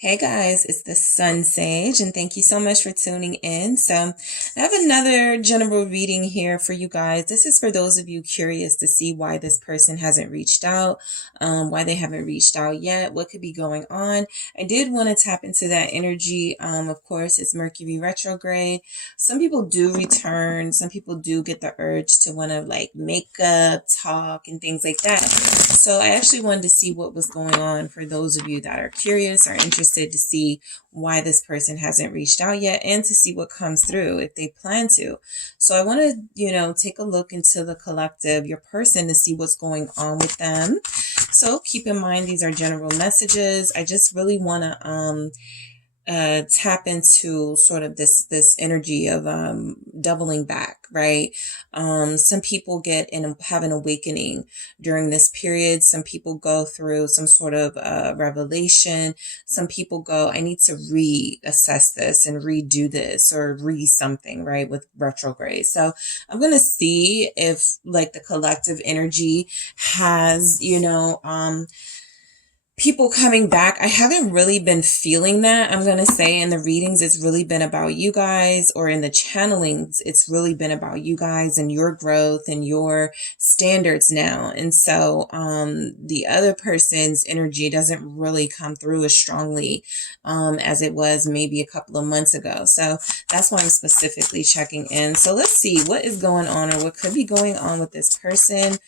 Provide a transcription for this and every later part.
Hey guys, it's the SunSage, and thank you so much for tuning in. So, I have another general reading here for you guys. This is for those of you curious to see why this person hasn't reached out, why they haven't reached out yet, what could be going on. I did want to tap into that energy. Of course, it's Mercury retrograde. Some people do return, some people do get the urge to want to like make up, talk, and things like that. So, I actually wanted to see what was going on for those of you that are curious or interested to see why this person hasn't reached out yet and to see what comes through if they plan to. So I want to, take a look into the collective, your person, to see what's going on with them. So keep in mind, these are general messages. I just really want to tap into sort of this energy of doubling back, right? Some people have an awakening during this period. Some people go through some sort of revelation. Some people go, I need to reassess this and redo this or something, right? With retrograde. So I'm going to see if like the collective energy has, people coming back. I haven't really been feeling that. I'm going to say in the readings, it's really been about you guys, or in the channelings, it's really been about you guys and your growth and your standards now. And so, the other person's energy doesn't really come through as strongly, as it was maybe a couple of months ago. So that's why I'm specifically checking in. So let's see what is going on or what could be going on with this person.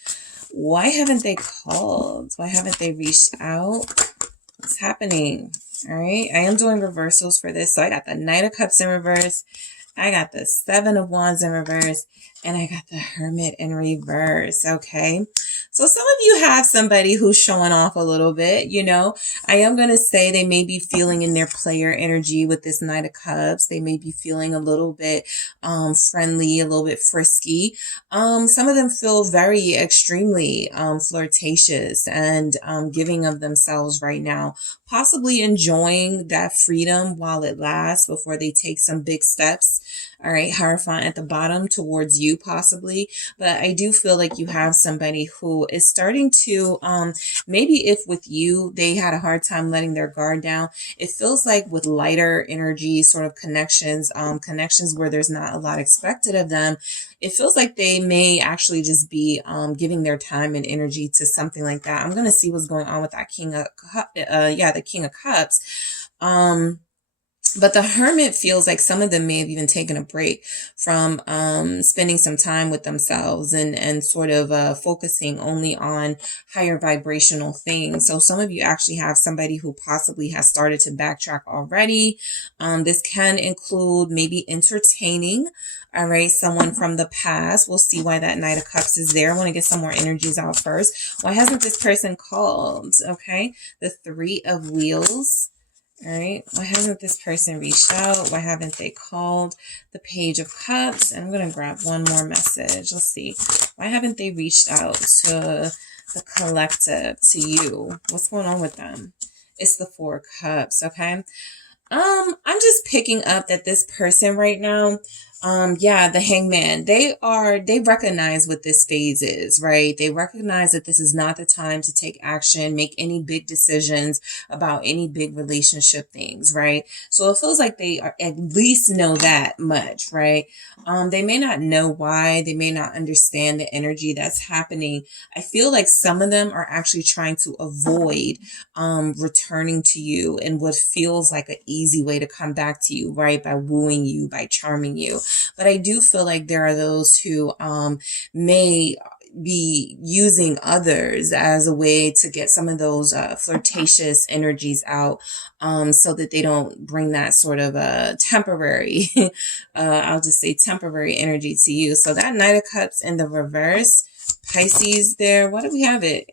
Why haven't they called? Why haven't they reached out? What's happening? All right. I am doing reversals for this. So I got the Knight of Cups in reverse. I got the Seven of Wands in reverse. And I got the Hermit in reverse. Okay. So some of you have somebody who's showing off a little bit, I am going to say they may be feeling in their player energy with this Knight of Cups. They may be feeling a little bit friendly, a little bit frisky. Some of them feel very extremely flirtatious and giving of themselves right now, possibly enjoying that freedom while it lasts before they take some big steps. All right, Hierophant at the bottom towards you possibly. But I do feel like you have somebody who is starting to, maybe if with you, they had a hard time letting their guard down. It feels like with lighter energy sort of connections where there's not a lot expected of them, it feels like they may actually just be giving their time and energy to something like that. I'm going to see what's going on with that the King of Cups. But the Hermit feels like some of them may have even taken a break from spending some time with themselves and sort of focusing only on higher vibrational things. So some of you actually have somebody who possibly has started to backtrack already. This can include maybe entertaining, all right, someone from the past. We'll see why that Knight of Cups is there. I want to get some more energies out first. Why hasn't this person called? Okay, the Three of Wheels. All right, why hasn't this person reached out? Why haven't they called? The Page of Cups. And I'm going to grab one more message. Let's see. Why haven't they reached out to the collective, to you? What's going on with them? It's the Four of Cups, okay? I'm just picking up that this person right now, the Hangman, they recognize what this phase is, right? They recognize that this is not the time to take action, make any big decisions about any big relationship things, right? So it feels like they are at least know that much, right? They may not know why, they may not understand the energy that's happening. I feel like some of them are actually trying to avoid, returning to you in what feels like an easy way to come back to you, right? By wooing you, by charming you. But I do feel like there are those who may be using others as a way to get some of those flirtatious energies out, so that they don't bring that sort of temporary, I'll just say temporary energy to you. So that Knight of Cups in the reverse, Pisces there, what do we have it?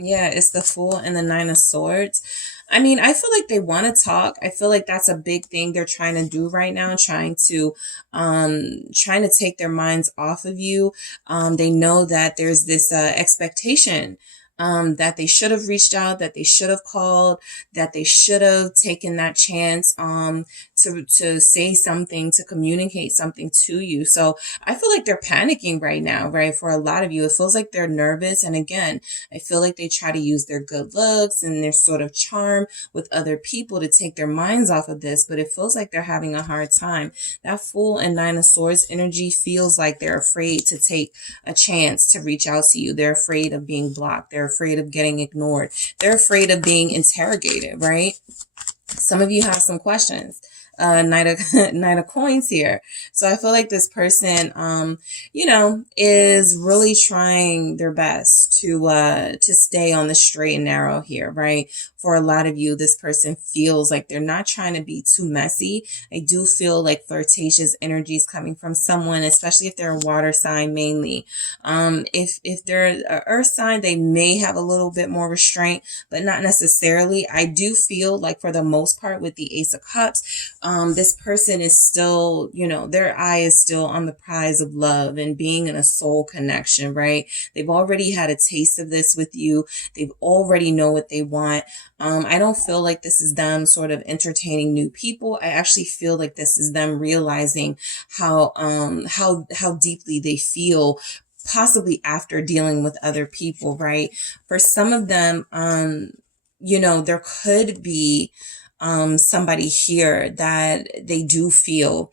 Yeah, it's the Fool and the Nine of Swords. I mean, I feel like they want to talk. I feel like that's a big thing they're trying to do right now, trying to take their minds off of you. They know that there's this expectation that they should have reached out, that they should have called, that they should have taken that chance to say something, to communicate something to you. So I feel like they're panicking right now, right? For a lot of you, it feels like they're nervous. And again, I feel like they try to use their good looks and their sort of charm with other people to take their minds off of this, but it feels like they're having a hard time. That Fool and Nine of Swords energy feels like they're afraid to take a chance to reach out to you. They're afraid of being blocked. They're afraid of getting ignored. They're afraid of being interrogated, right? Some of you have some questions. Knight of Coins here. So I feel like this person, is really trying their best to stay on the straight and narrow here, right? For a lot of you, this person feels like they're not trying to be too messy. I do feel like flirtatious energies coming from someone, especially if they're a water sign mainly. If they're an earth sign, they may have a little bit more restraint, but not necessarily. I do feel like for the most part with the Ace of Cups, this person is still, their eye is still on the prize of love and being in a soul connection, right? They've already had a taste of this with you. They've already know what they want. I don't feel like this is them sort of entertaining new people. I actually feel like this is them realizing how deeply they feel, possibly after dealing with other people, right? For some of them, there could be somebody here that they do feel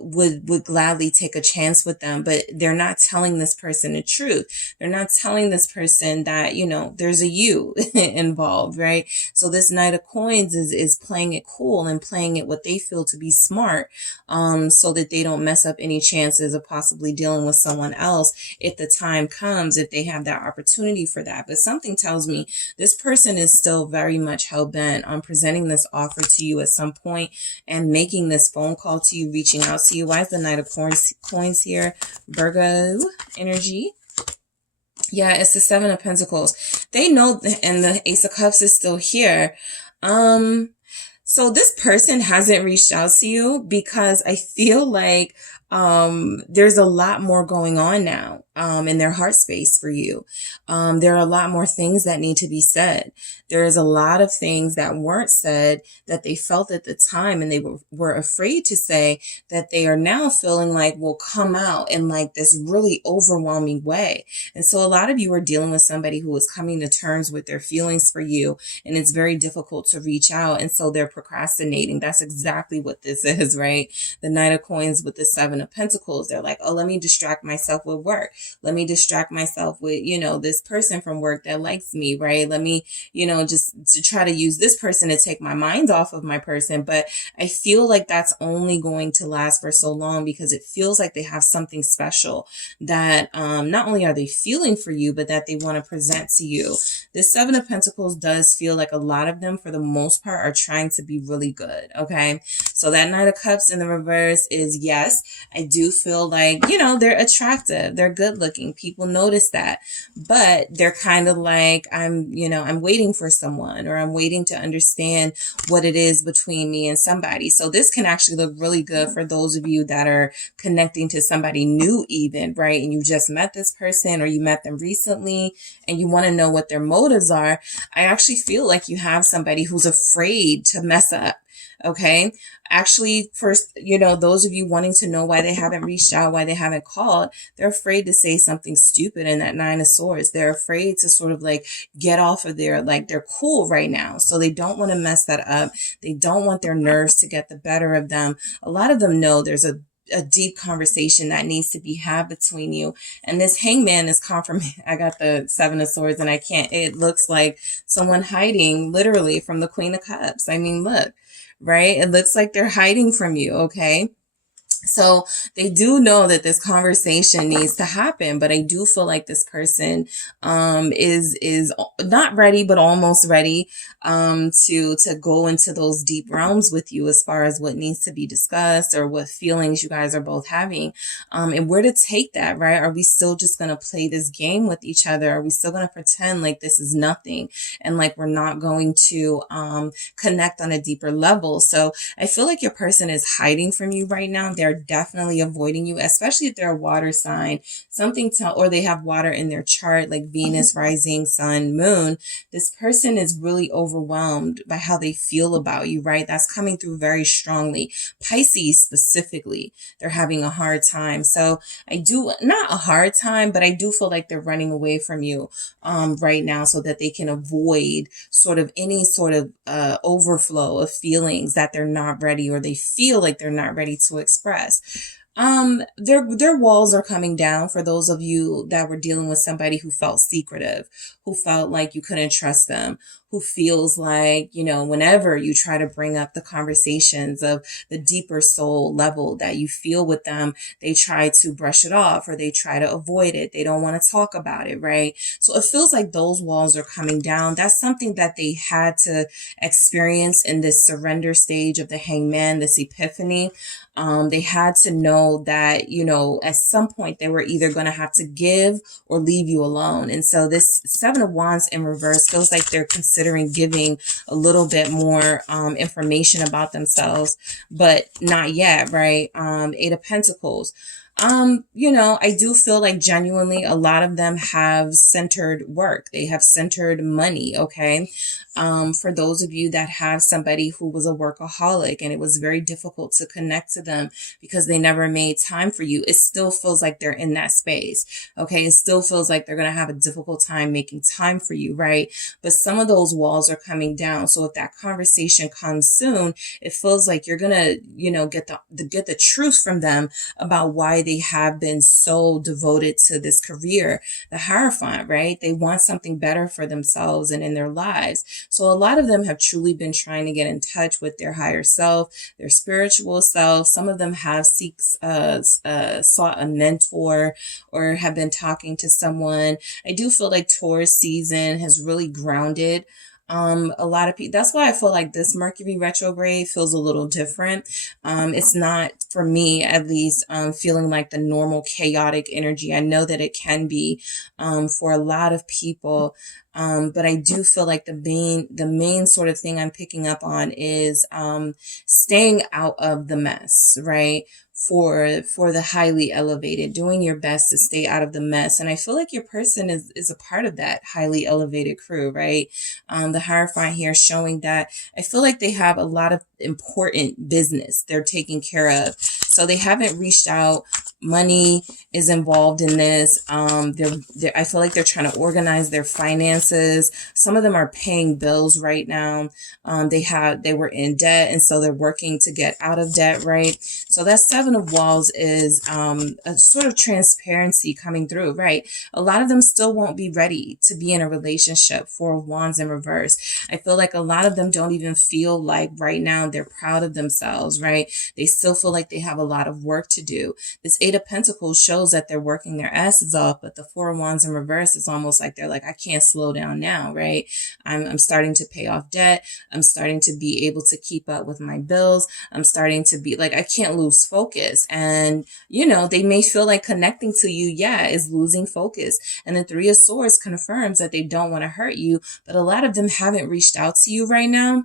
would gladly take a chance with them, but they're not telling this person the truth. They're not telling this person that, there's a you involved, right? So this Knight of Coins is playing it cool and playing it what they feel to be smart, so that they don't mess up any chances of possibly dealing with someone else if the time comes, if they have that opportunity for that. But something tells me this person is still very much hell-bent on presenting this offer to you at some point and making this phone call to you, reaching out to you. Why is the Knight of Coins here? Virgo energy. Yeah, it's the Seven of Pentacles. They know, and the Ace of Cups is still here. So this person hasn't reached out to you because I feel like there's a lot more going on now in their heart space for you. There are a lot more things that need to be said. There's a lot of things that weren't said that they felt at the time and they were afraid to say, that they are now feeling like will come out in like this really overwhelming way. And so a lot of you are dealing with somebody who is coming to terms with their feelings for you, and it's very difficult to reach out. And so they're procrastinating. That's exactly what this is, right? The Knight of Coins with the Seven of Pentacles. They're like, oh, let me distract myself with work. Let me distract myself with, this person from work that likes me, right? Let me, just to try to use this person to take my mind off of my person. But I feel like that's only going to last for so long because it feels like they have something special that not only are they feeling for you, but that they want to present to you. This Seven of Pentacles does feel like a lot of them, for the most part, are trying to be really good. Okay. So that Knight of Cups in the reverse is, yes, I do feel like, they're attractive. They're good looking. People notice that, but they're kind of like, I'm waiting for someone, or I'm waiting to understand what it is between me and somebody. So this can actually look really good for those of you that are connecting to somebody new even, right? And you just met this person, or you met them recently and you want to know what their motives are. I actually feel like you have somebody who's afraid to mess up. Okay. Actually, first, those of you wanting to know why they haven't reached out, why they haven't called, they're afraid to say something stupid in that Nine of Swords. They're afraid to sort of like get off of their, like, they're cool right now. So they don't want to mess that up. They don't want their nerves to get the better of them. A lot of them know there's a deep conversation that needs to be had between you. And this Hangman is confirmation. I got the Seven of Swords and it looks like someone hiding literally from the Queen of Cups. I mean, look, right? It looks like they're hiding from you. Okay. So they do know that this conversation needs to happen, but I do feel like this person is not ready, but almost ready to go into those deep realms with you as far as what needs to be discussed or what feelings you guys are both having, and where to take that, right? Are we still just going to play this game with each other? Are we still going to pretend like this is nothing and like we're not going to connect on a deeper level? So I feel like your person is hiding from you right now. They're are definitely avoiding you, especially if they're a water sign, or they have water in their chart, like Venus, rising, sun, moon. This person is really overwhelmed by how they feel about you, right? That's coming through very strongly. Pisces specifically, they're having a hard time. So not a hard time, but I do feel like they're running away from you right now so that they can avoid sort of any sort of overflow of feelings that they're not ready, or they feel like they're not ready to express. Their walls are coming down for those of you that were dealing with somebody who felt secretive, who felt like you couldn't trust them, who feels like, whenever you try to bring up the conversations of the deeper soul level that you feel with them, they try to brush it off or they try to avoid it. They don't want to talk about it, right? So it feels like those walls are coming down. That's something that they had to experience in this surrender stage of the hangman, this epiphany. They had to know that, at some point they were either going to have to give or leave you alone. And so this Seven of Wands in reverse feels like they're considering giving a little bit more information about themselves, but not yet, right? Eight of Pentacles. I do feel like genuinely a lot of them have centered work. They have centered money. Okay. For those of you that have somebody who was a workaholic and it was very difficult to connect to them because they never made time for you, it still feels like they're in that space. Okay. It still feels like they're going to have a difficult time making time for you. Right. But some of those walls are coming down. So if that conversation comes soon, it feels like you're going to, get the truth from them about why they have been so devoted to this career, the Hierophant, right? They want something better for themselves and in their lives. So a lot of them have truly been trying to get in touch with their higher self, their spiritual self. Some of them have sought a mentor or have been talking to someone. I do feel like Taurus season has really grounded a lot of people. That's why I feel like this Mercury retrograde feels a little different. It's not, for me at least, feeling like the normal chaotic energy. I know that it can be for a lot of people. But I do feel like the main sort of thing I'm picking up on is staying out of the mess, right? For the highly elevated, doing your best to stay out of the mess. And I feel like your person is a part of that highly elevated crew, right? The Hierophant here showing that I feel like they have a lot of important business they're taking care of. So they haven't reached out. Money is involved in this. I feel like they're trying to organize their finances. Some of them are paying bills right now. They were in debt, and so they're working to get out of debt, right? So that Seven of Wands is a sort of transparency coming through, right? A lot of them still won't be ready to be in a relationship. Four of Wands in reverse. I feel like a lot of them don't even feel like right now they're proud of themselves, right? They still feel like they have a lot of work to do. This Eight of Pentacles shows that they're working their asses off, but the Four of Wands in reverse is almost like they're like, I can't slow down now, right? I'm starting to pay off debt. I'm starting to be able to keep up with my bills. I'm starting to be like, I can't lose focus. And, they may feel like connecting to you, is losing focus. And the Three of Swords confirms that they don't want to hurt you, but a lot of them haven't reached out to you right now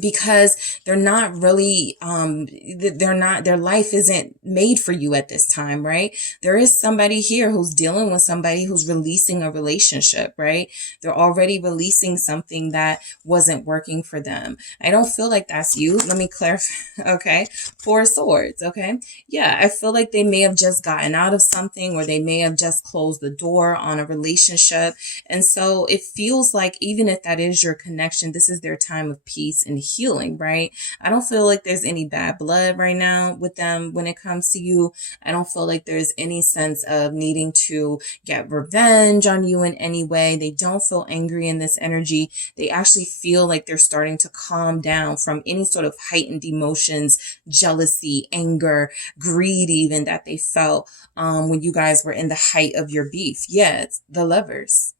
because they're not really, their life isn't made for you at this time, right? There is somebody here who's dealing with somebody who's releasing a relationship, right? They're already releasing something that wasn't working for them. I don't feel like that's you. Let me clarify. Okay. Four of Swords. Okay. Yeah. I feel like they may have just gotten out of something, or they may have just closed the door on a relationship. And so it feels like even if that is your connection, this is their time of peace and healing, right? I don't feel like there's any bad blood right now with them when it comes to you. I don't feel like there's any sense of needing to get revenge on you in any way. They don't feel angry in this energy. They actually feel like they're starting to calm down from any sort of heightened emotions, jealousy, anger, greed even that they felt when you guys were in the height of your beef. Yeah, it's the Lovers.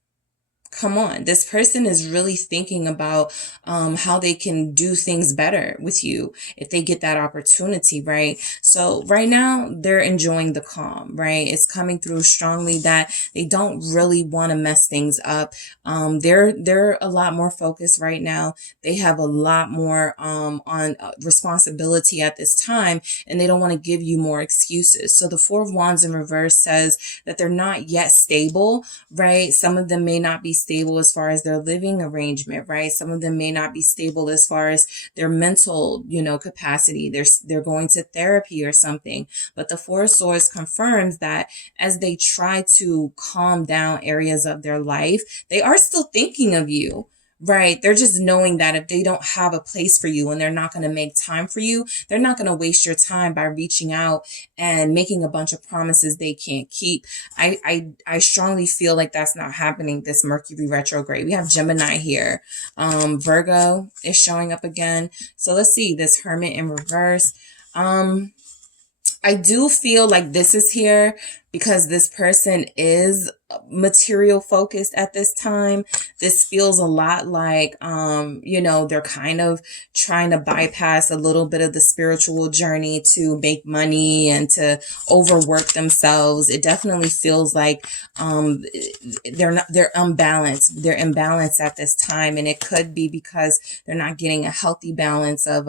Come on, this person is really thinking about how they can do things better with you if they get that opportunity, right? So right now they're enjoying the calm, right? It's coming through strongly that they don't really want to mess things up. They're a lot more focused right now. They have a lot more on responsibility at this time, and they don't want to give you more excuses. So the Four of Wands in reverse says that they're not yet stable, right? Some of them may not be stable as far as their living arrangement, right? Some of them may not be stable as far as their mental, capacity. They're going to therapy or something. But the Four of Swords confirms that as they try to calm down areas of their life, they are still thinking of you. Right. They're just knowing that if they don't have a place for you and they're not going to make time for you, they're not going to waste your time by reaching out and making a bunch of promises they can't keep. I strongly feel like that's not happening this Mercury retrograde. We have Gemini here. Virgo is showing up again. So let's see this Hermit in reverse. I do feel like this is here because this person is material focused at this time. This feels a lot like, they're kind of trying to bypass a little bit of the spiritual journey to make money and to overwork themselves. It definitely feels like, they're unbalanced. They're imbalanced at this time. And it could be because they're not getting a healthy balance of,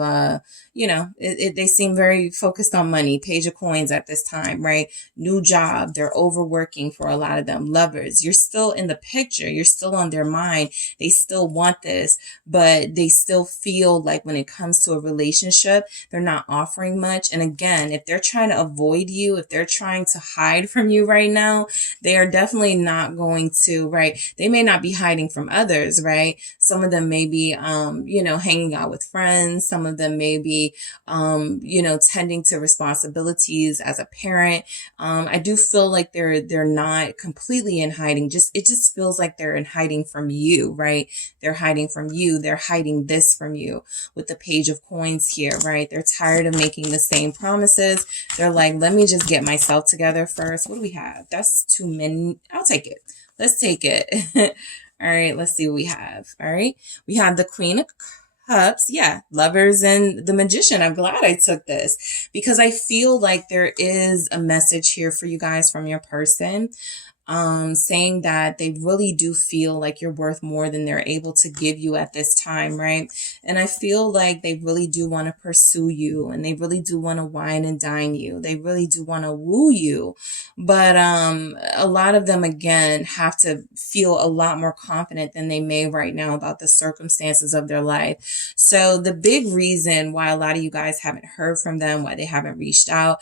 they seem very focused on money. Page of Coins at this time, right? New job. They're overworking for a lot of them. Lovers, you're still in the picture. You're still on their mind. They still want this, but they still feel like when it comes to a relationship, they're not offering much. And again, if they're trying to avoid you, if they're trying to hide from you right now, they are definitely not going to, right? They may not be hiding from others, right? Some of them may be, hanging out with friends. Some of them may be, tending to responsibilities as a parent. I do feel like they're not completely in hiding. It just feels like they're in hiding from you, right? They're hiding from you. They're hiding this from you with the Page of Coins here, right? They're tired of making the same promises. They're like, let me just get myself together first. What do we have? That's too many. I'll take it. Let's take it. All right, let's see what we have. All right, we have the Queen of Cups. Yeah, Lovers and the Magician. I'm glad I took this because I feel like there is a message here for you guys from your person. Saying that they really do feel like you're worth more than they're able to give you at this time, right? And I feel like they really do want to pursue you and they really do want to wine and dine you. They really do want to woo you. But a lot of them, again, have to feel a lot more confident than they may right now about the circumstances of their life. So the big reason why a lot of you guys haven't heard from them, why they haven't reached out,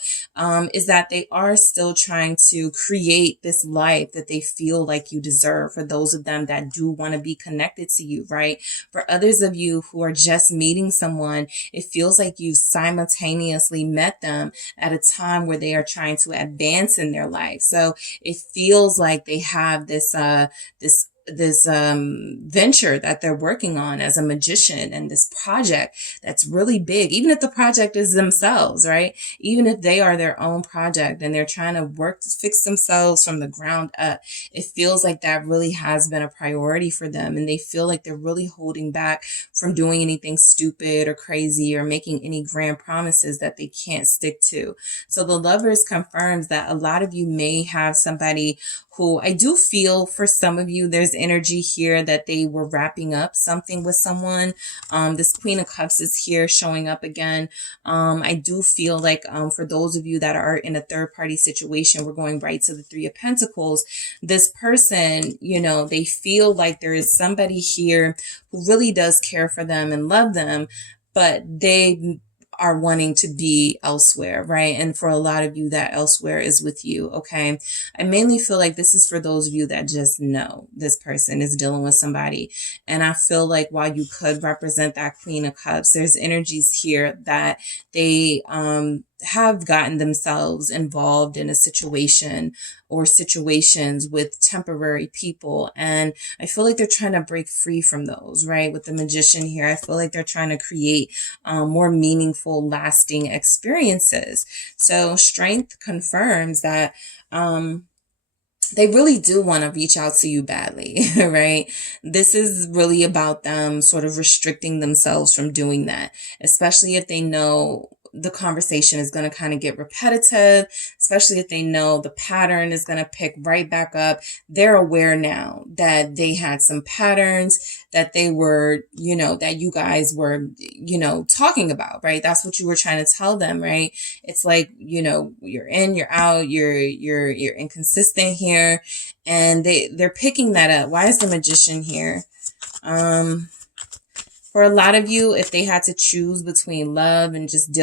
is that they are still trying to create this life that they feel like you deserve for those of them that do want to be connected to you, right? For others of you who are just meeting someone, it feels like you simultaneously met them at a time where they are trying to advance in their life. So it feels like they have this venture that they're working on as a magician and this project that's really big, even if the project is themselves, right? Even if they are their own project and they're trying to work to fix themselves from the ground up, it feels like that really has been a priority for them. And they feel like they're really holding back from doing anything stupid or crazy or making any grand promises that they can't stick to. So the Lovers confirms that a lot of you may have somebody who I do feel for some of you, there's energy here that they were wrapping up something with someone. This Queen of Cups is here showing up again. I do feel like for those of you that are in a third party situation, we're going right to the Three of Pentacles. This person, they feel like there is somebody here who really does care for them and love them, but they are wanting to be elsewhere, right? And for a lot of you, that elsewhere is with you, okay? I mainly feel like this is for those of you that just know this person is dealing with somebody. And I feel like while you could represent that Queen of Cups, there's energies here that they have gotten themselves involved in a situation or situations with temporary people. And I feel like they're trying to break free from those, right? With the Magician here, I feel like they're trying to create more meaningful, lasting experiences. So Strength confirms that they really do want to reach out to you badly, right? This is really about them sort of restricting themselves from doing that, especially if they know the conversation is going to kind of get repetitive, especially if they know the pattern is going to pick right back up. They're aware now that they had some patterns that they were, that you guys were, talking about, right? That's what you were trying to tell them, right? It's like, you're in, you're out, you're inconsistent here, and they're picking that up. Why is the Magician here? For a lot of you, if they had to choose between love and just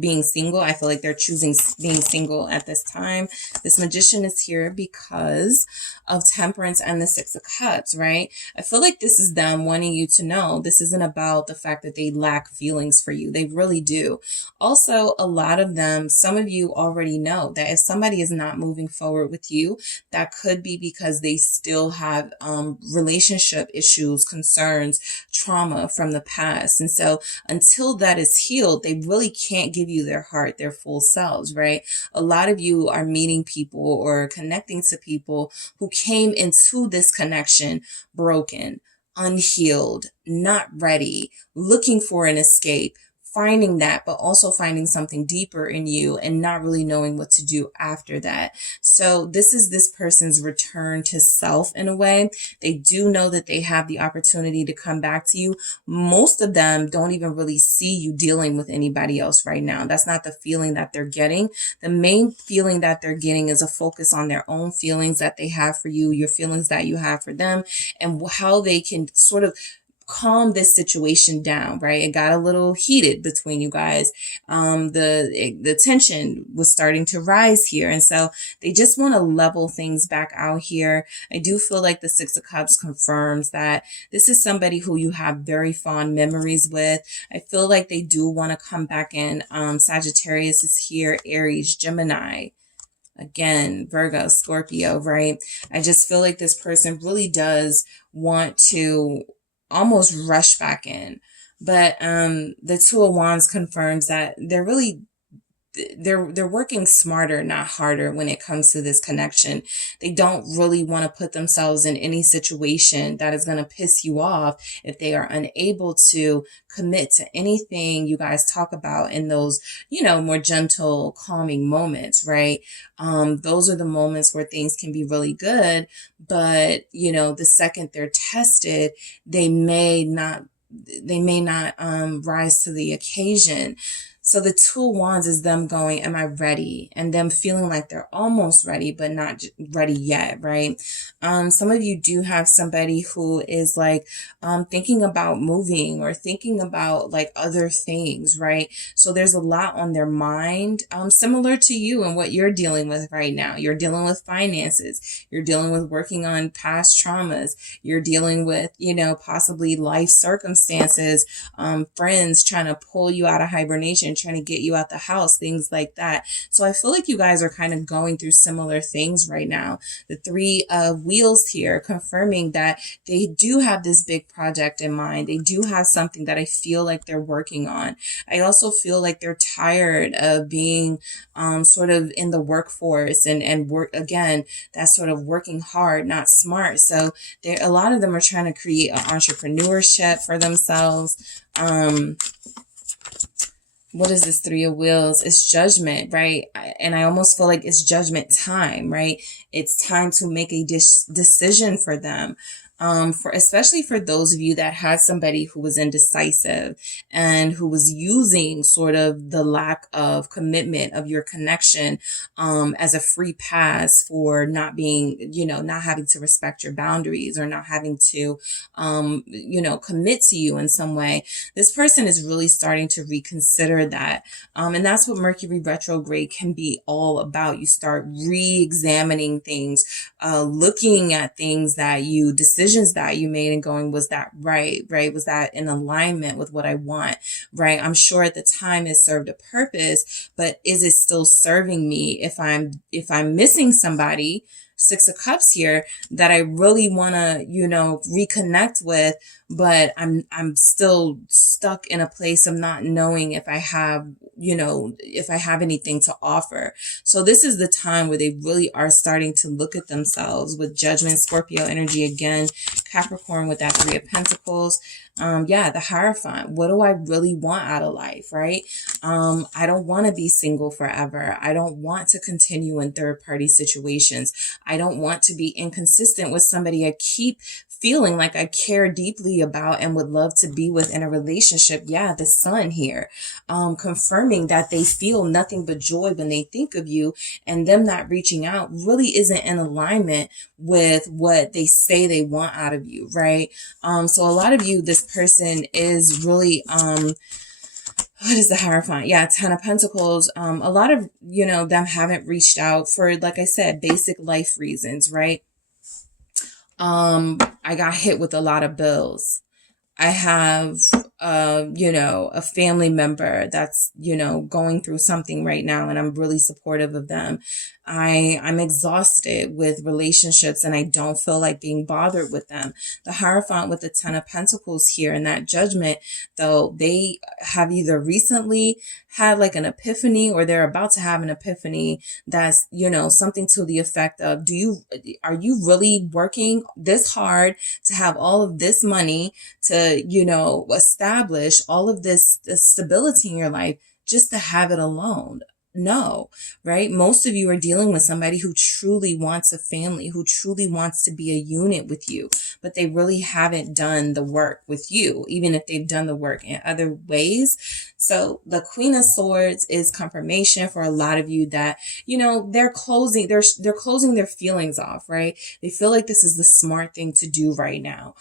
being single, I feel like they're choosing being single at this time. This Magician is here because of Temperance and the Six of Cups, right? I feel like this is them wanting you to know this isn't about the fact that they lack feelings for you. They really do. Also, a lot of them, some of you already know that if somebody is not moving forward with you, that could be because they still have relationship issues, concerns, trauma from the past. And so until that is healed, they really can't give you their heart, their full selves, right? A lot of you are meeting people or connecting to people who came into this connection broken, unhealed, not ready, looking for an escape, finding that, but also finding something deeper in you and not really knowing what to do after that. So this is this person's return to self in a way. They do know that they have the opportunity to come back to you. Most of them don't even really see you dealing with anybody else right now. That's not the feeling that they're getting. The main feeling that they're getting is a focus on their own feelings that they have for you, your feelings that you have for them, and how they can sort of calm this situation down, right? It got a little heated between you guys. The tension was starting to rise here. And so they just want to level things back out here. I do feel like the Six of Cups confirms that this is somebody who you have very fond memories with. I feel like they do want to come back in. Sagittarius is here, Aries, Gemini, again, Virgo, Scorpio, right? I just feel like this person really does want to almost rush back in. But the Two of Wands confirms that they're really they're working smarter, not harder when it comes to this connection. They don't really want to put themselves in any situation that is going to piss you off if they are unable to commit to anything you guys talk about in those, more gentle, calming moments, right? Those are the moments where things can be really good, but the second they're tested, they may not rise to the occasion. So the Two of Wands is them going, am I ready? And them feeling like they're almost ready, but not ready yet, right? Some of you do have somebody who is like thinking about moving or thinking about like other things, right? So there's a lot on their mind, similar to you and what you're dealing with right now. You're dealing with finances. You're dealing with working on past traumas. You're dealing with, possibly life circumstances, friends trying to pull you out of hibernation, trying to get you out the house, things like that. So I feel like you guys are kind of going through similar things right now. The Three of Wheels here confirming that they do have this big project in mind. They do have something that I feel like they're working on. I also feel like they're tired of being sort of in the workforce and work again, that sort of working hard, not smart. So a lot of them are trying to create an entrepreneurship for themselves. What is this Three of Wheels? It's judgment, right? And I almost feel like it's judgment time, right? It's time to make a decision for them. Especially for those of you that had somebody who was indecisive and who was using sort of the lack of commitment of your connection, as a free pass for not being, not having to respect your boundaries or not having to, commit to you in some way. This person is really starting to reconsider that. And that's what Mercury retrograde can be all about. You start re-examining things, looking at things decisions that you made and going, was that right? Was that in alignment with what I want, right? I'm sure at the time it served a purpose, but is it still serving me if I'm missing somebody? Six of Cups here that I really want to, you know, reconnect with, but I'm still stuck in a place of not knowing if I have, you know, if I have anything to offer. So this is the time where they really are starting to look at themselves with Judgment, Scorpio energy again, Capricorn with that Three of Pentacles. Yeah, the Hierophant. What do I really want out of life, right? I don't want to be single forever. I don't want to continue in third-party situations. I don't want to be inconsistent with somebody I keep feeling like I care deeply about and would love to be with in a relationship. Yeah, the Sun here, confirming that they feel nothing but joy when they think of you, and them not reaching out really isn't in alignment with what they say they want out of you, right? So a lot of you, this person is really, what is the Hierophant? Yeah, Ten of Pentacles. A lot of, you know, them haven't reached out for, like I said, basic life reasons, right? I got hit with a lot of bills. I have, you know, a family member that's, you know, going through something right now, and I'm really supportive of them. I'm exhausted with relationships and I don't feel like being bothered with them. The Hierophant with the Ten of Pentacles here and that Judgment, though, they have either recently had like an epiphany or they're about to have an epiphany that's, you know, something to the effect of, are you really working this hard to have all of this money to, you know, establish all of this stability in your life just to have it alone? No, right? Most of you are dealing with somebody who truly wants a family, who truly wants to be a unit with you, but they really haven't done the work with you, even if they've done the work in other ways. So the Queen of Swords is confirmation for a lot of you that, you know, they're closing their feelings off, right? They feel like this is the smart thing to do right now.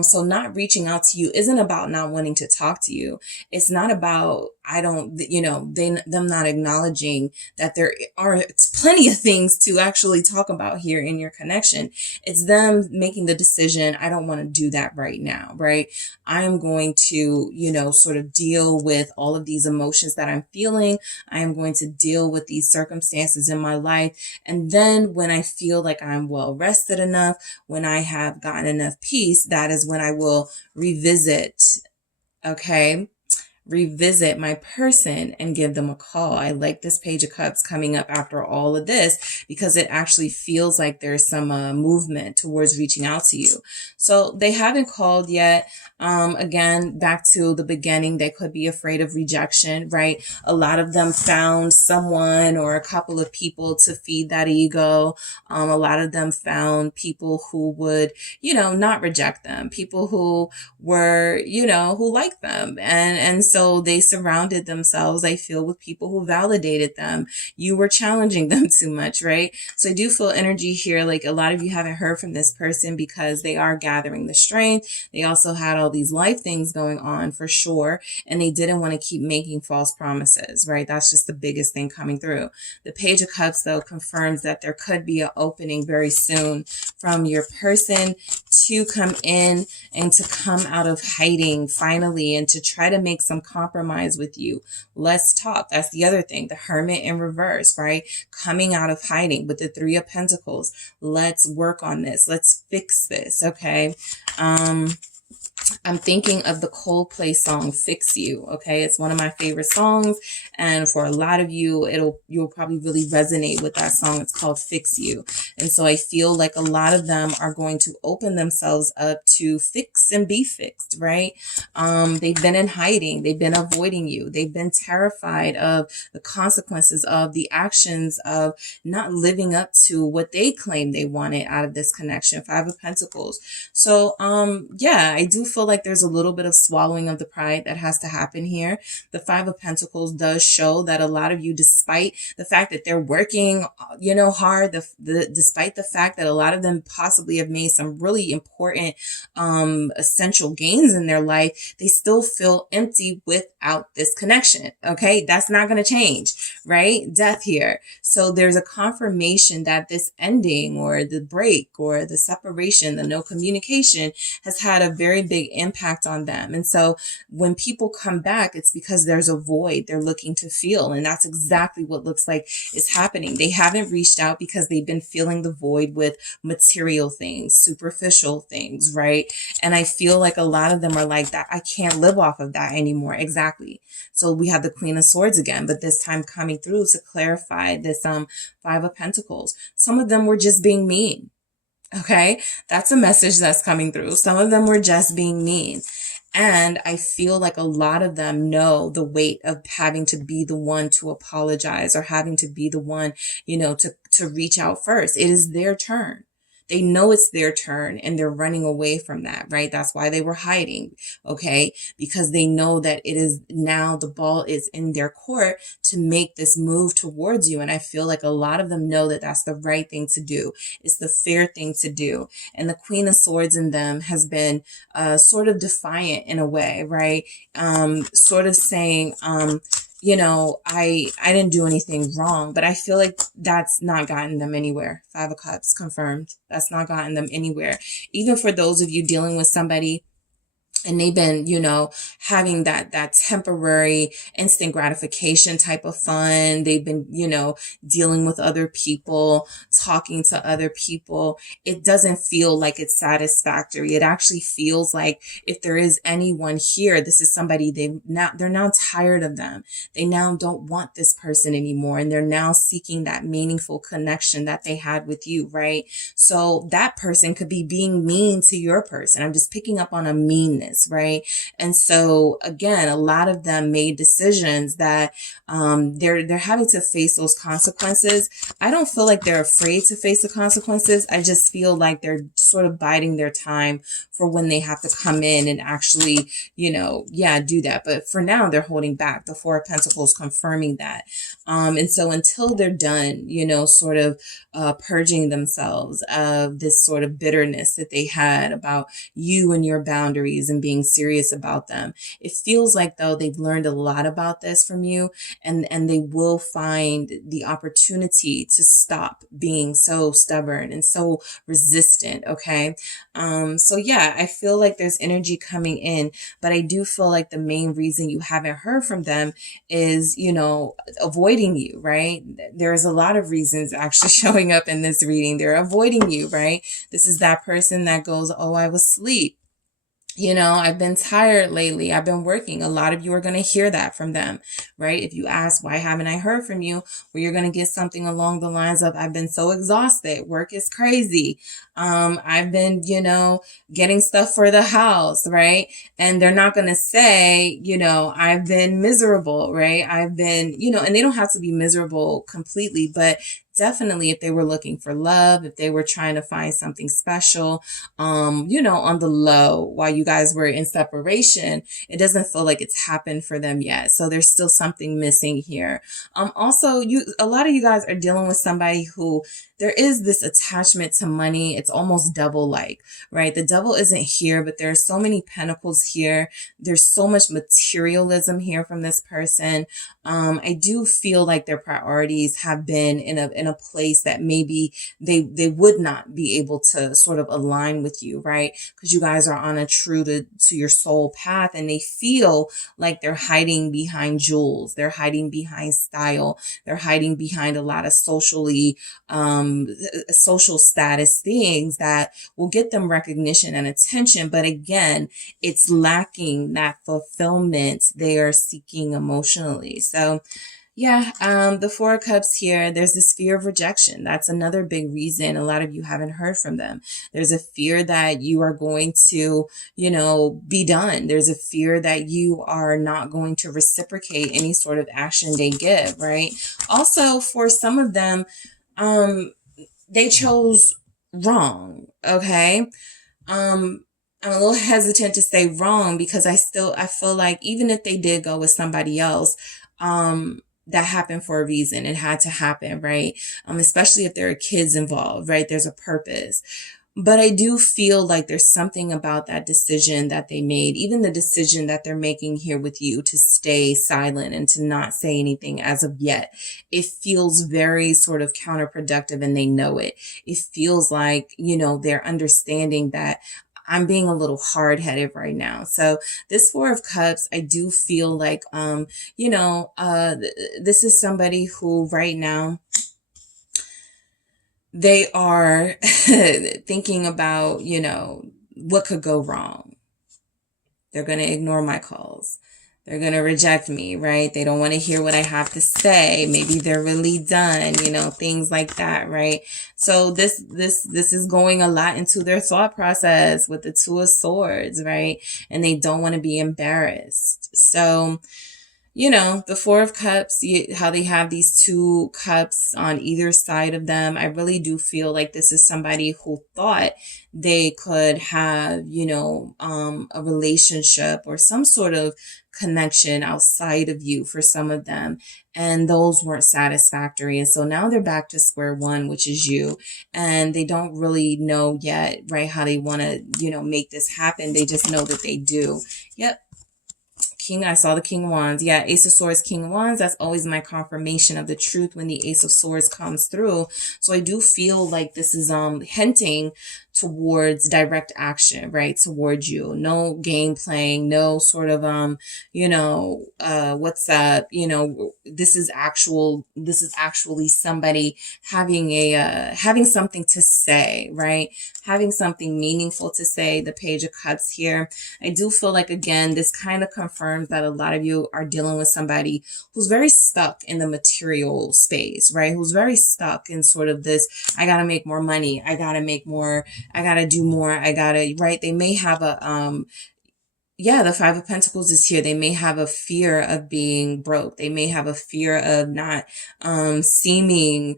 So not reaching out to you isn't about not wanting to talk to you. It's not about, them not acknowledging that there are plenty of things to actually talk about here in your connection. It's them making the decision, I don't want to do that right now, right? I am going to, sort of deal with all of these emotions that I'm feeling. I am going to deal with these circumstances in my life. And then when I feel like I'm well rested enough, when I have gotten enough peace, that is when I will revisit my person and give them a call. I like this Page of Cups coming up after all of this because it actually feels like there's some movement towards reaching out to you. So they haven't called yet. Again, back to the beginning, they could be afraid of rejection, right? A lot of them found someone or a couple of people to feed that ego. A lot of them found people who would, not reject them, people who were, who liked them. And so they surrounded themselves, I feel, with people who validated them. You were challenging them too much, right? So I do feel energy here. Like a lot of you haven't heard from this person because they are gathering the strength. They also had all these life things going on for sure. And they didn't want to keep making false promises, right? That's just the biggest thing coming through. The Page of Cups, though, confirms that there could be an opening very soon from your person to come in and to come out of hiding finally and to try to make some compromise with you. Let's talk. That's the other thing. The Hermit in reverse, right? Coming out of hiding with the Three of Pentacles. Let's work on this. Let's fix this. Okay. I'm thinking of the Coldplay song Fix You. Okay, it's one of my favorite songs, and for a lot of you, you'll probably really resonate with that song. It's called Fix You. And so I feel like a lot of them are going to open themselves up to fix and be fixed, right? They've been in hiding, they've been avoiding you, they've been terrified of the consequences of the actions of not living up to what they claim they wanted out of this connection. Five of Pentacles. So yeah, I do feel like there's a little bit of swallowing of the pride that has to happen here. The Five of Pentacles does show that a lot of you, despite the fact that they're working, hard, despite the fact that a lot of them possibly have made some really important, essential gains in their life, they still feel empty without this connection. Okay. That's not going to change, right? Death here. So there's a confirmation that this ending or the break or the separation, the no communication has had a very big impact on them. And so when people come back, it's because there's a void they're looking to feel. And that's exactly what looks like is happening. They haven't reached out because they've been feeling the void with material things, superficial things, right? And I feel like a lot of them are like that. I can't live off of that anymore. Exactly. So we have the Queen of Swords again, but this time coming through to clarify this Five of Pentacles. Some of them were just being mean. Okay, that's a message that's coming through. Some of them were just being mean. And I feel like a lot of them know the weight of having to be the one to apologize or having to be the one, to reach out first. It is their turn. They know it's their turn and they're running away from that, right? That's why they were hiding, okay? Because they know that it is now the ball is in their court to make this move towards you. And I feel like a lot of them know that that's the right thing to do. It's the fair thing to do. And the Queen of Swords in them has been sort of defiant in a way, right? Sort of saying, I didn't do anything wrong, but I feel like that's not gotten them anywhere. Five of Cups confirmed. That's not gotten them anywhere. Even for those of you dealing with somebody and they've been, having that temporary instant gratification type of fun. They've been, dealing with other people, talking to other people. It doesn't feel like it's satisfactory. It actually feels like if there is anyone here, this is somebody they're now tired of them. They now don't want this person anymore. And they're now seeking that meaningful connection that they had with you, right? So that person could be being mean to your person. I'm just picking up on a meanness. Right. And so again, a lot of them made decisions that they're having to face those consequences. I don't feel like they're afraid to face the consequences. I just feel like they're sort of biding their time for when they have to come in and actually, do that. But for now, they're holding back. The Four of Pentacles confirming that. And so until they're done, sort of purging themselves of this sort of bitterness that they had about you and your boundaries and being serious about them. It feels like though they've learned a lot about this from you and they will find the opportunity to stop being so stubborn and so resistant. Okay. So yeah, I feel like there's energy coming in, but I do feel like the main reason you haven't heard from them is, avoiding you, right? There's a lot of reasons actually showing up in this reading. They're avoiding you, right? This is that person that goes, oh, I was asleep. I've been tired lately. I've been working. A lot of you are going to hear that from them, right? If you ask, why haven't I heard from you? Well, you're going to get something along the lines of, I've been so exhausted. Work is crazy. I've been, getting stuff for the house, right? And they're not going to say, I've been miserable, right? I've been, and they don't have to be miserable completely, but definitely if they were looking for love, if they were trying to find something special, on the low while you guys were in separation, it doesn't feel like it's happened for them yet. So there's still something missing here. Also, a lot of you guys are dealing with somebody who there is this attachment to money. It's almost devil-like, right? The devil isn't here, but there are so many pentacles here. There's so much materialism here from this person. I do feel like their priorities have been in a place that maybe they would not be able to sort of align with you, right? Because you guys are on a true to your soul path, and they feel like they're hiding behind jewels. They're hiding behind style. They're hiding behind a lot of social status things that will get them recognition and attention. But again, it's lacking that fulfillment they are seeking emotionally. So yeah, the Four of Cups here, there's this fear of rejection. That's another big reason a lot of you haven't heard from them. There's a fear that you are going to, be done. There's a fear that you are not going to reciprocate any sort of action they give, right? Also, for some of them, they chose wrong. Okay. I'm a little hesitant to say wrong because I feel like even if they did go with somebody else, that happened for a reason. It had to happen, right? Especially if there are kids involved, right? There's a purpose. But I do feel like there's something about that decision that they made, even the decision that they're making here with you to stay silent and to not say anything as of yet. It feels very sort of counterproductive, and they know it. It feels like, you know, they're understanding that I'm being a little hard-headed right now. So this Four of Cups, I do feel like, this is somebody who right now, they are thinking about, you know, what could go wrong. They're going to ignore my calls. They're going to reject me, right? They don't want to hear what I have to say. Maybe they're really done, you know, things like that, right? So this is going a lot into their thought process with the Two of Swords, right? And they don't want to be embarrassed. So, you know, the Four of Cups, how they have these two cups on either side of them. I really do feel like this is somebody who thought they could have, you know, a relationship or some sort of connection outside of you for some of them. And those weren't satisfactory. And so now they're back to square one, which is you. And they don't really know yet, right, how they want to, you know, make this happen. They just know that they do. Yep. I saw the King of Wands. Yeah, Ace of Swords, King of Wands. That's always my confirmation of the truth when the Ace of Swords comes through. So I do feel like this is hinting towards direct action, right? Towards you. No game playing, no sort of what's up, you know, this is actually somebody having having something to say, right? Having something meaningful to say. The Page of Cups here. I do feel like, again, this kind of confirms that a lot of you are dealing with somebody who's very stuck in the material space, right? Who's very stuck in sort of this, I gotta make more money, I gotta make more, I gotta do more, right? They may have a, the Five of Pentacles is here. They may have a fear of being broke. They may have a fear of not seeming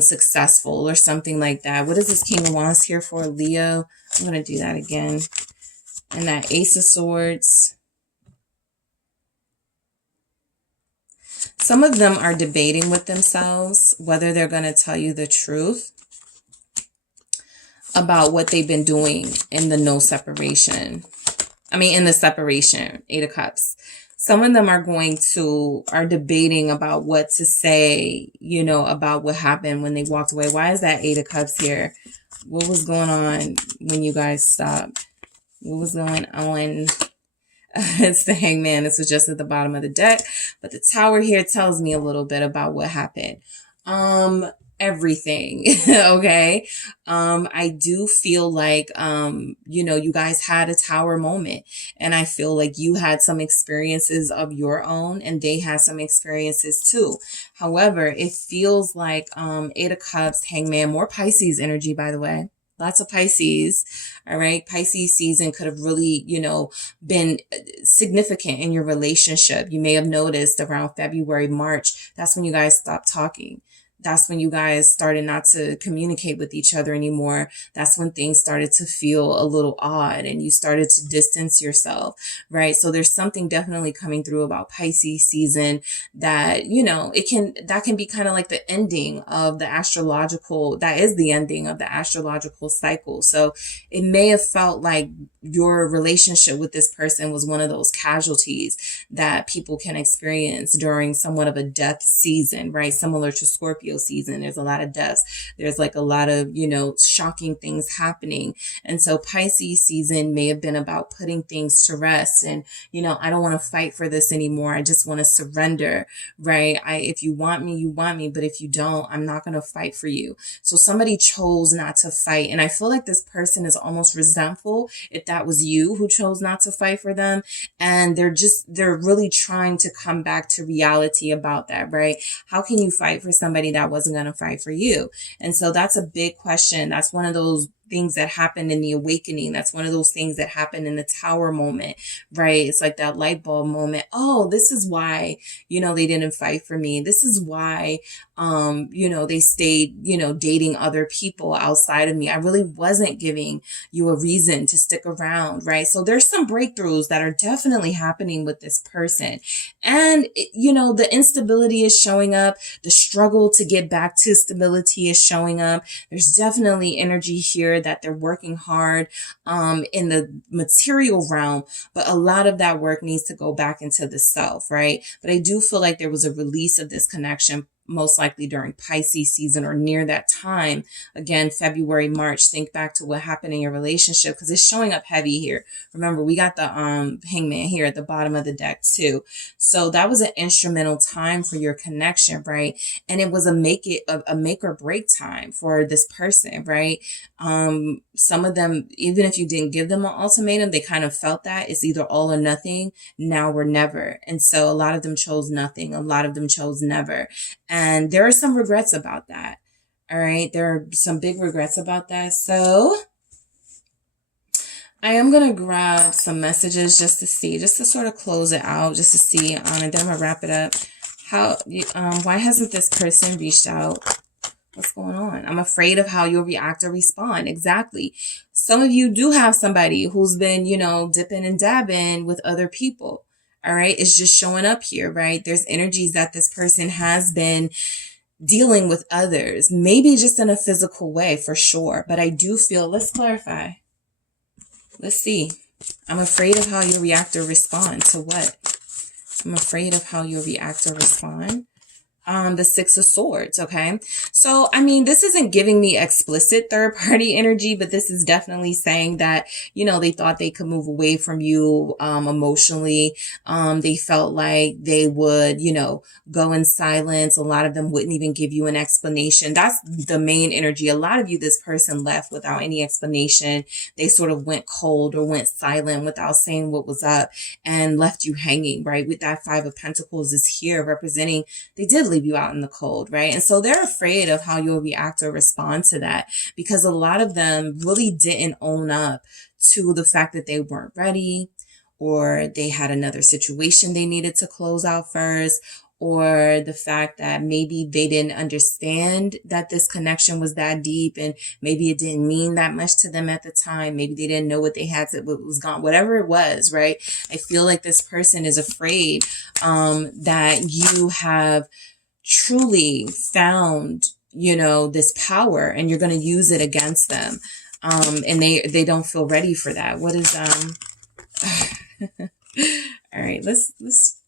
successful or something like that. What is this King of Wands here for, Leo? I'm going to do that again. And that Ace of Swords. Some of them are debating with themselves whether they're going to tell you the truth about what they've been doing in the in the separation, Eight of Cups. Some of them are debating about what to say, you know, about what happened when they walked away. Why is that Eight of Cups here? What was going on when you guys stopped? What was going on? It's the Hangman. This was just at the bottom of the deck. But the Tower here tells me a little bit about what happened. Everything. Okay. I do feel like, you guys had a Tower moment, and I feel like you had some experiences of your own and they had some experiences too. However, it feels like, Eight of Cups, Hangman, more Pisces energy, by the way. Lots of Pisces. All right. Pisces season could have really, been significant in your relationship. You may have noticed around February, March, that's when you guys stopped talking. That's when you guys started not to communicate with each other anymore. That's when things started to feel a little odd and you started to distance yourself, right? So there's something definitely coming through about Pisces season that, that can be kind of like the ending of the astrological cycle. So it may have felt like your relationship with this person was one of those casualties that people can experience during somewhat of a death season, right? Similar to Scorpio season. There's a lot of deaths. There's like a lot of, shocking things happening. And so Pisces season may have been about putting things to rest and, I don't want to fight for this anymore. I just want to surrender, right? If you want me, you want me. But if you don't, I'm not going to fight for you. So somebody chose not to fight. And I feel like this person is almost resentful if that was you who chose not to fight for them. And they're really trying to come back to reality about that, right? How can you fight for somebody that wasn't going to fight for you? And so that's a big question. That's one of those things that happened in the awakening. That's one of those things that happened in the Tower moment, right? It's like that light bulb moment. Oh, this is why, they didn't fight for me. This is why, they stayed, dating other people outside of me. I really wasn't giving you a reason to stick around, right? So there's some breakthroughs that are definitely happening with this person. And, the instability is showing up. The struggle to get back to stability is showing up. There's definitely energy here here, that they're working hard in the material realm, but a lot of that work needs to go back into the self, right? But I do feel like there was a release of this connection, most likely during Pisces season or near that time. Again, February, March, think back to what happened in your relationship, because it's showing up heavy here. Remember, we got the hangman here at the bottom of the deck too. So that was an instrumental time for your connection, right? And it was a make or break time for this person, right? Some of them, even if you didn't give them an ultimatum, they kind of felt that it's either all or nothing, now or never. And so a lot of them chose nothing. A lot of them chose never. And there are some regrets about that. All right. There are some big regrets about that. So I am going to grab some messages just to see, just to sort of close it out, just to see, and then I'm going to wrap it up. Why hasn't this person reached out? What's going on? I'm afraid of how you'll react or respond. Exactly. Some of you do have somebody who's been, dipping and dabbing with other people. All right. It's just showing up here, right? There's energies that this person has been dealing with others, maybe just in a physical way for sure. But I do feel, let's clarify. Let's see. I'm afraid of how you'll react or respond to what? I'm afraid of how you'll react or respond. The Six of Swords. Okay. So, this isn't giving me explicit third party energy, but this is definitely saying that, they thought they could move away from you, emotionally. They felt like they would, go in silence. A lot of them wouldn't even give you an explanation. That's the main energy. A lot of you, this person left without any explanation. They sort of went cold or went silent without saying what was up and left you hanging, right? With that Five of Pentacles is here representing, they did leave you out in the cold, right? And so they're afraid of how you'll react or respond to that, because a lot of them really didn't own up to the fact that they weren't ready, or they had another situation they needed to close out first, or the fact that maybe they didn't understand that this connection was that deep, and maybe it didn't mean that much to them at the time. Maybe they didn't know what they had to, what was gone, whatever it was, right? I feel like this person is afraid that you have truly found, this power, and you're going to use it against them. And they don't feel ready for that. What is, all right, let's,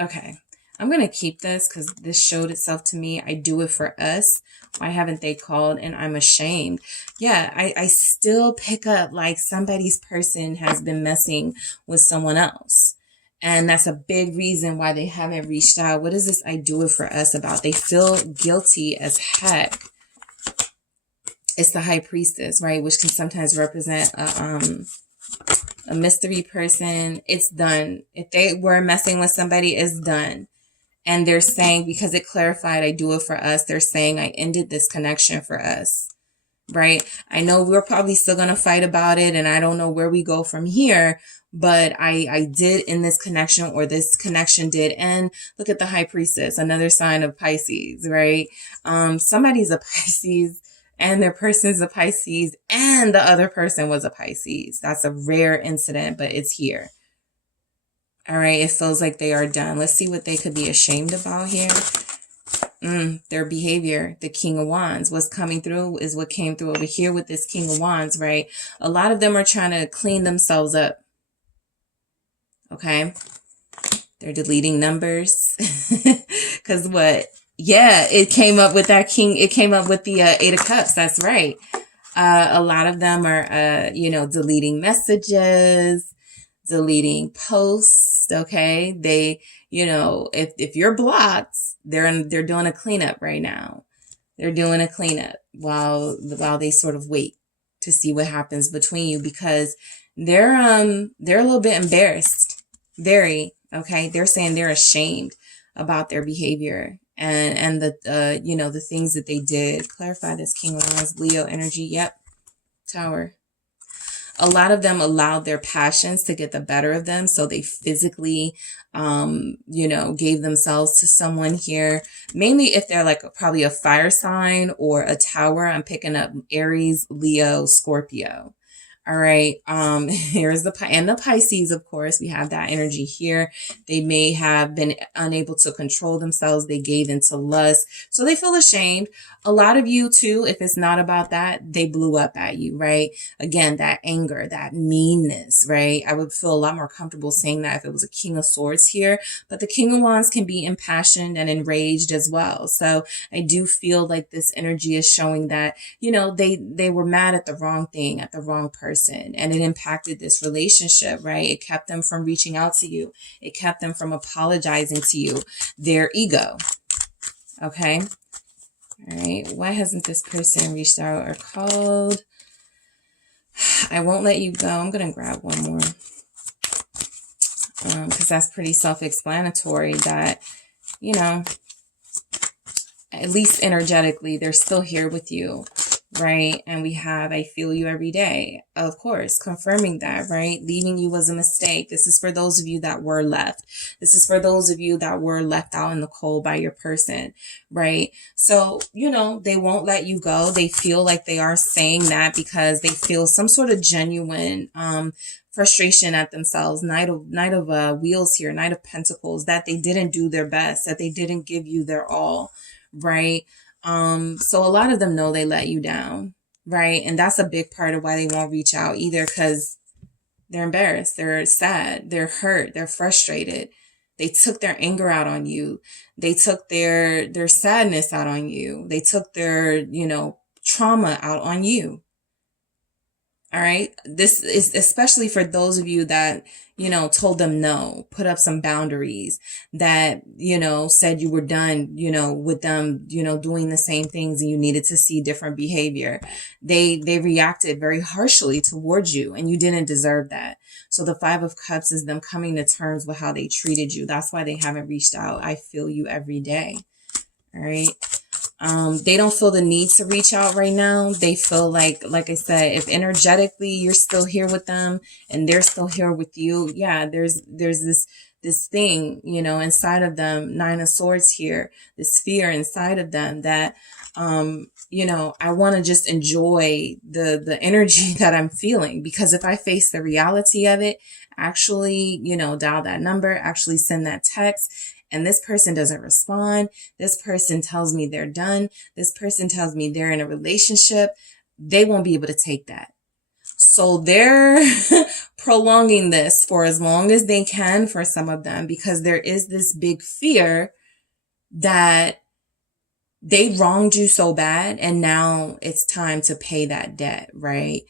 okay. I'm going to keep this because this showed itself to me. I do it for us. Why haven't they called? And I'm ashamed. Yeah, I still pick up like somebody's person has been messing with someone else. And that's a big reason why they haven't reached out. What is this I do it for us about? They feel guilty as heck. It's the High Priestess, right? Which can sometimes represent a mystery person. It's done. If they were messing with somebody, it's done. And they're saying, because it clarified, I do it for us. They're saying, I ended this connection for us, right? I know we're probably still going to fight about it, and I don't know where we go from here, but I did in this connection, or this connection did. And look at the High Priestess, another sign of Pisces, right? Somebody's a Pisces, and their person's a Pisces, and the other person was a Pisces. That's a rare incident, but it's here. All right. It feels like they are done. Let's see what they could be ashamed about here. Their behavior, the King of Wands. What's coming through is what came through over here with this King of Wands, right? A lot of them are trying to clean themselves up. Okay. They're deleting numbers. Because what? Yeah, it came up with that king. It came up with the Eight of Cups. That's right. A lot of them are, deleting messages, deleting posts. Okay. They, if you're blocked, they're doing a cleanup right now. They're doing a cleanup while they sort of wait to see what happens between you, because they're a little bit embarrassed. Very. Okay. They're saying they're ashamed about their behavior and the, the things that they did. Clarify this King of Wands, Leo energy. Yep. Tower. A lot of them allowed their passions to get the better of them. So they physically, gave themselves to someone here. Mainly if they're like probably a fire sign or a tower. I'm picking up Aries, Leo, Scorpio. All right. Here's the Pisces, of course. We have that energy here. They may have been unable to control themselves. They gave into lust. So they feel ashamed. A lot of you too, if it's not about that, they blew up at you, right? Again, that anger, that meanness, right? I would feel a lot more comfortable saying that if it was a King of Swords here, but the King of Wands can be impassioned and enraged as well. So I do feel like this energy is showing that, you know, they were mad at the wrong thing, at the wrong person, and it impacted this relationship, right? It kept them from reaching out to you. It kept them from apologizing to you. Their ego. Okay. All right. Why hasn't this person reached out or called? I won't let you go. I'm going to grab one more. Because that's pretty self-explanatory that, you know, at least energetically, they're still here with you, right? And we have, I feel you every day, of course, confirming that, right? Leaving you was a mistake. This is for those of you that were left. This is for those of you that were left out in the cold by your person, right? So, you know, they won't let you go. They feel like they are saying that because they feel some sort of genuine, frustration at themselves. Knight of Wheels here, Knight of Pentacles, that they didn't do their best, that they didn't give you their all, right? So a lot of them know they let you down, right? And that's a big part of why they won't reach out either, because they're embarrassed, they're sad, they're hurt, they're frustrated. They took their anger out on you. They took their sadness out on you. They took their, you know, trauma out on you. All right. This is especially for those of you that, you know, told them no, put up some boundaries, that, you know, said you were done, you know, with them, you know, doing the same things and you needed to see different behavior. They reacted very harshly towards you and you didn't deserve that. So the Five of Cups is them coming to terms with how they treated you. That's why they haven't reached out. I feel you every day. All right. They don't feel the need to reach out right now. They feel like I said, if energetically you're still here with them and they're still here with you, yeah, there's this thing, you know, inside of them, Nine of Swords here, this fear inside of them that, you know, I want to just enjoy the energy that I'm feeling, because if I face the reality of it, actually, you know, dial that number, actually send that text, and this person doesn't respond, this person tells me they're done, this person tells me they're in a relationship, they won't be able to take that. So they're prolonging this for as long as they can for some of them, because there is this big fear that they wronged you so bad and now it's time to pay that debt, right?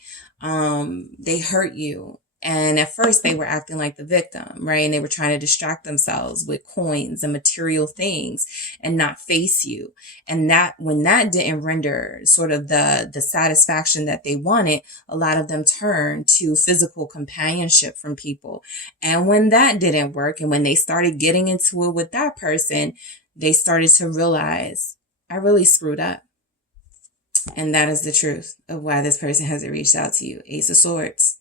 They hurt you. And at first they were acting like the victim, right? And they were trying to distract themselves with coins and material things and not face you. And that, when that didn't render sort of the satisfaction that they wanted, a lot of them turned to physical companionship from people. And when that didn't work, and when they started getting into it with that person, they started to realize, I really screwed up. And that is the truth of why this person hasn't reached out to you. Ace of Swords.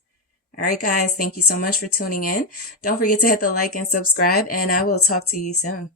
All right, guys, thank you so much for tuning in. Don't forget to hit the like and subscribe, and I will talk to you soon.